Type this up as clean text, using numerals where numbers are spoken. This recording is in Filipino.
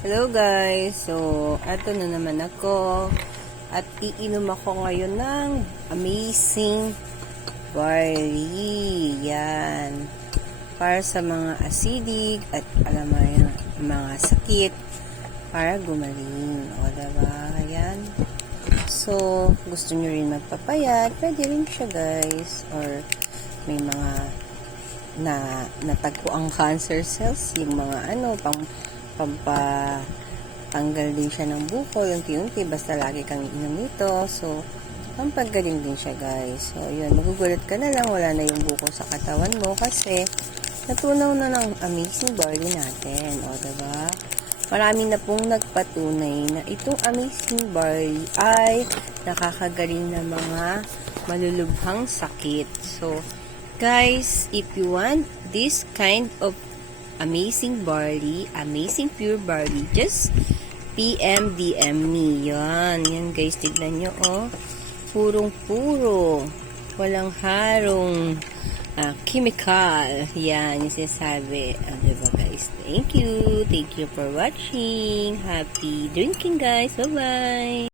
Hello guys. So, eto na naman ako at iinom ako ngayon ng amazing barley. Yan. Para sa mga acidic at alam mo yan, mga sakit para gumaling. O, diba? Yan. So, gusto nyo rin magpapayat, pwede rin siya guys. Or may mga natagpo ang cancer cells, yung mga pampatanggal din siya ng bukol, unti-unti, basta lagi kang iinom nito. So, pampagaling din siya guys. So, yun, magugulat ka na lang, wala na yung bukol sa katawan mo kasi natunaw na ng amazing barley natin. O, diba? Marami na pong nagpatunay na itong amazing barley ay nakakagaling ng mga malulubhang sakit. So, guys, if you want this kind of amazing barley, amazing pure barley, just DM me. Yan guys, tignan nyo, oh. Purong-puro. Walang harong chemical. Yan, yung sinasabi. Diba guys? Thank you. Thank you for watching. Happy drinking guys. Bye-bye.